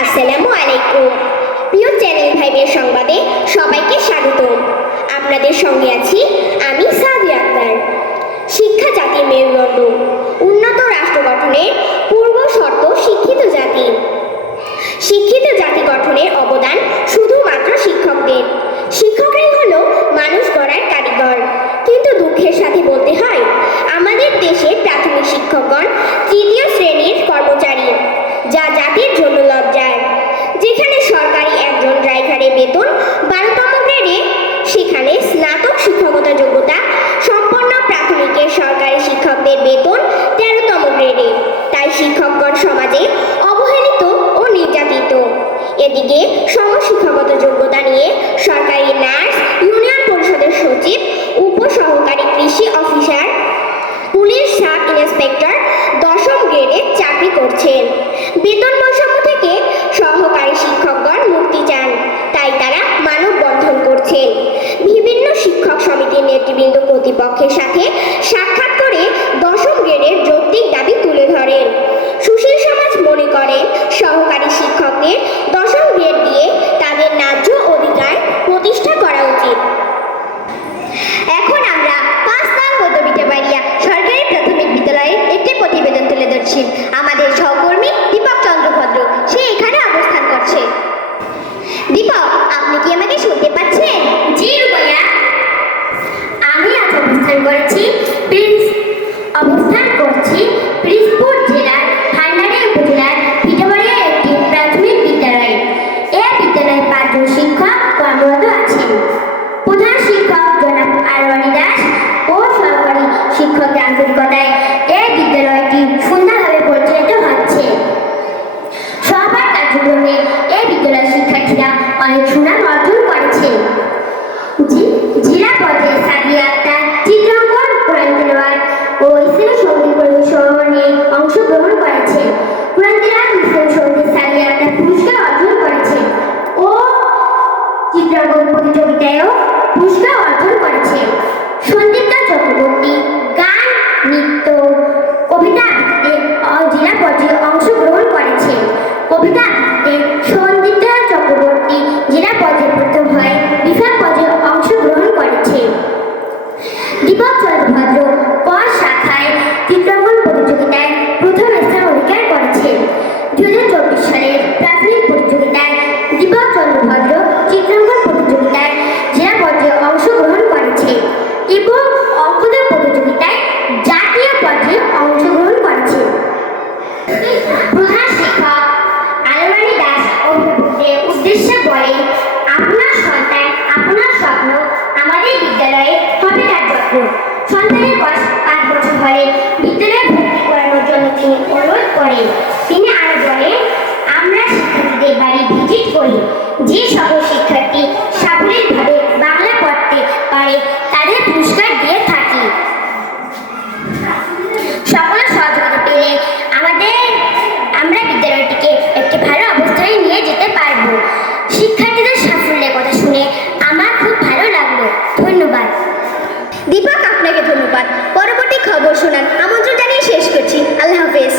আসসালামু আলাইকুম। প্রিয় চ্যানেল ভাইবের সংবাদে সবাইকে স্বাগত আপনাদের সঙ্গে আছি অবস্থান অবস্থান করছি জেলার উপজেলার একটি প্রাথমিক এ বিদ্যালয়ে পাঁচজন শিক্ষক কর্মরত আছেন। প্রধান শিক্ষক জনাব দাস ও সরকারি শিক্ষকদের আন্তরিকতায় এ বিদ্যালয়টি সুন্দরভাবে পরিচালিত হচ্ছে। সবার কার্যক্রমে এ বিদ্যালয়ের শিক্ষার্থীরা অনেক পথে অংশগ্রহণ করেছেন প্রধান শিক্ষক আলমারি দাস উদ্দেশ্যে বলেন আপনার সন্তান, আপনার স্বপ্ন আমাদের বিদ্যালয়ে হবে তার যত্ন সন্তানের বয়স পাঁচ বছর হলে বিদ্যালয়ে ভর্তি করানোর জন্য তিনি অনুরোধ করেন তিনি আরও বলেন, আমরা শিক্ষার্থীদের বাড়ি ভিজিট করি। যে সকল শিক্ষার্থী দীপাক আপনাকে ধন্যবাদ। পরবর্তী খবর শোনান আমন্ত্রণ জানিয়ে শেষ করছি। আল্লাহ হাফেজ।